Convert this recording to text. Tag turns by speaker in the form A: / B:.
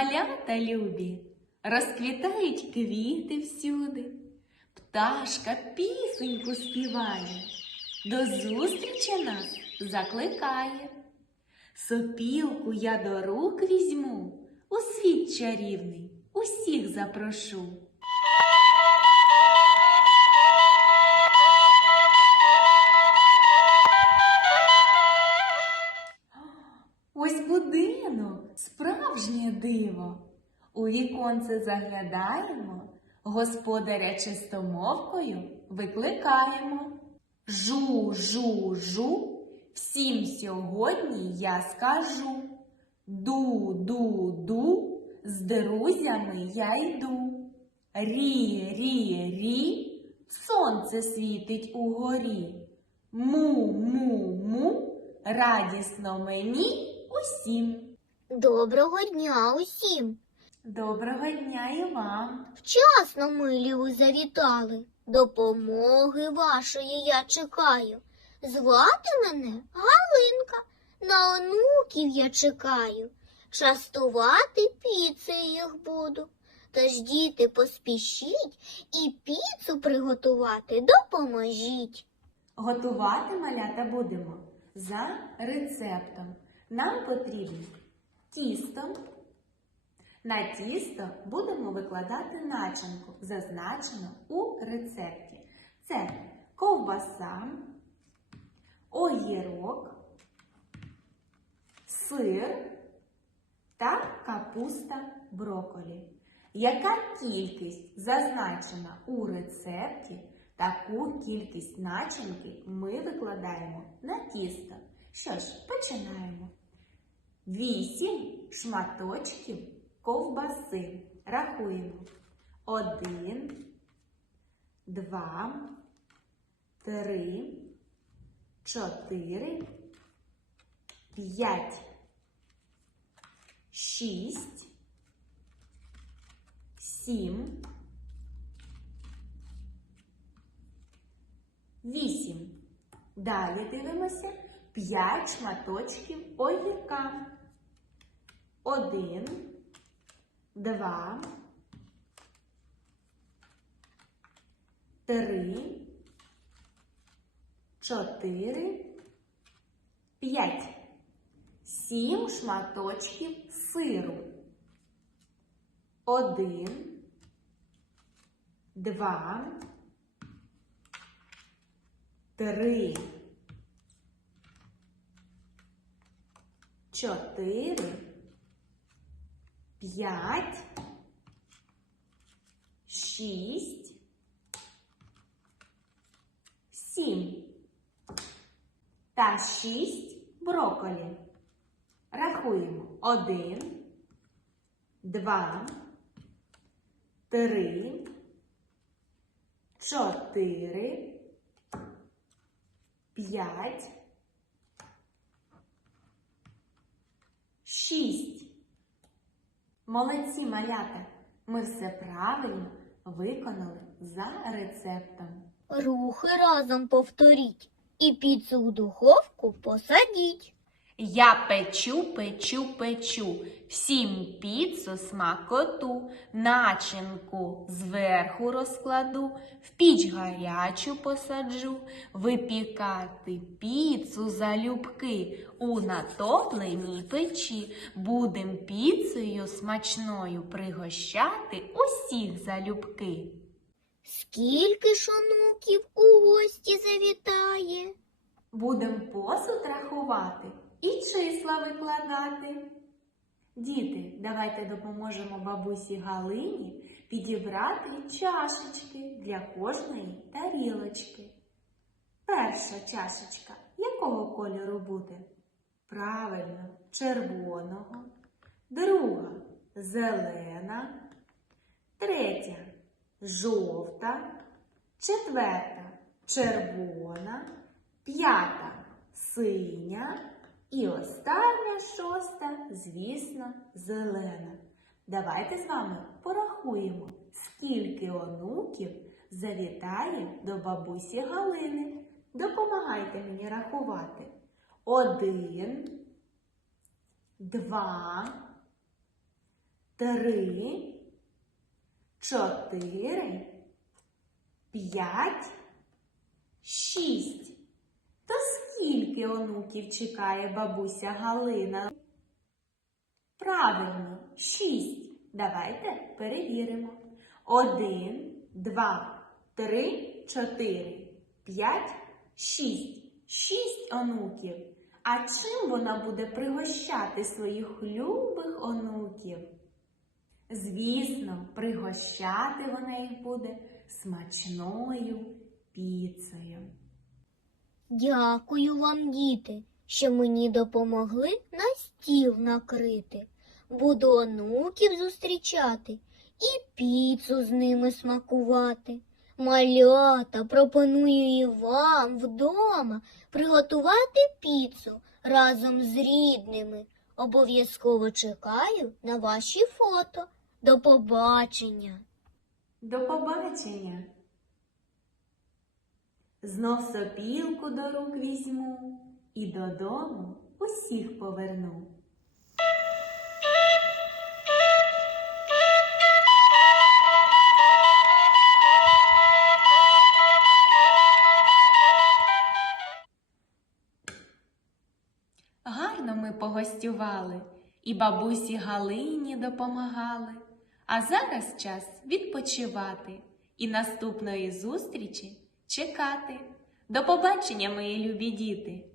A: малята любі, розквітають квіти всюди, пташка пісеньку співає, до зустрічі нас закликає. Сопілку я до рук візьму, у світ чарівний, усіх запрошу. Справжнє диво. У віконце заглядаємо, господаря чистомовкою викликаємо. Жу, жу, жу, всім сьогодні я скажу. Ду, ду, ду, з друзями я йду. Рі, рі, рі, сонце світить угорі. Му, му, му, радісно мені усім.
B: Доброго дня усім!
A: Доброго дня і вам.
B: Вчасно милі ви завітали. Допомоги вашої я чекаю. Звати мене Галинка. На онуків я чекаю. Частувати піцею їх буду. Тож діти поспішіть і піцу приготувати допоможіть.
A: Готувати малята будемо за рецептом. Нам потрібно тісто. На тісто будемо викладати начинку, зазначену у рецепті. Це ковбаса, огірок, сир та капуста броколі. Яка кількість зазначена у рецепті, таку кількість начинки ми викладаємо на тісто. Що ж, починаємо. Вісім шматочків ковбаси. Рахуємо. Один, два, три, чотири, п'ять, шість, сім, вісім. Далі дивимося п'ять шматочків огірка. Один, два, три, чотири, п'ять. Сім шматочків сиру. Один, два, три, чотири, п'ять, шість, сім та шість броколі. Рахуємо. Один, два, три, чотири, п'ять, шість. Молодці малята! Ми все правильно виконали за рецептом.
B: Рухи разом повторіть і піцу в духовку посадіть.
A: Я печу, печу, печу, всім піцу смакоту, начинку зверху розкладу, в піч гарячу посаджу, випікати піцу залюбки у натопленій печі. Будем піцею смачною пригощати усіх залюбки.
B: Скільки ж онуків у гості завітає?
A: Будем посуд рахувати і числа викладати. Діти, давайте допоможемо бабусі Галині підібрати чашечки для кожної тарілочки. Перша чашечка якого кольору буде? Правильно, червоного. Друга зелена. Третя жовта. Четверта червона. П'ята синя. І остання шоста, звісно, зелена. Давайте з вами порахуємо, скільки онуків завітає до бабусі Галини. Допомагайте мені рахувати. Один, два, три, чотири, п'ять, шість. Скільки онуків чекає бабуся Галина? Правильно, шість. Давайте перевіримо. Один, два, три, чотири, п'ять, шість. Шість онуків. А чим вона буде пригощати своїх любих онуків? Звісно, пригощати вона їх буде смачною піцею.
B: Дякую вам, діти, що мені допомогли на стіл накрити. Буду онуків зустрічати і піцу з ними смакувати. Малята, пропоную і вам вдома приготувати піцу разом з рідними. Обов'язково чекаю на ваші фото. До побачення!
A: До побачення. Знов сопілку до рук візьму і додому усіх поверну. Гарно ми погостювали, і бабусі Галині допомагали. А зараз час відпочивати і наступної зустрічі чекати. До побачення, мої любі діти!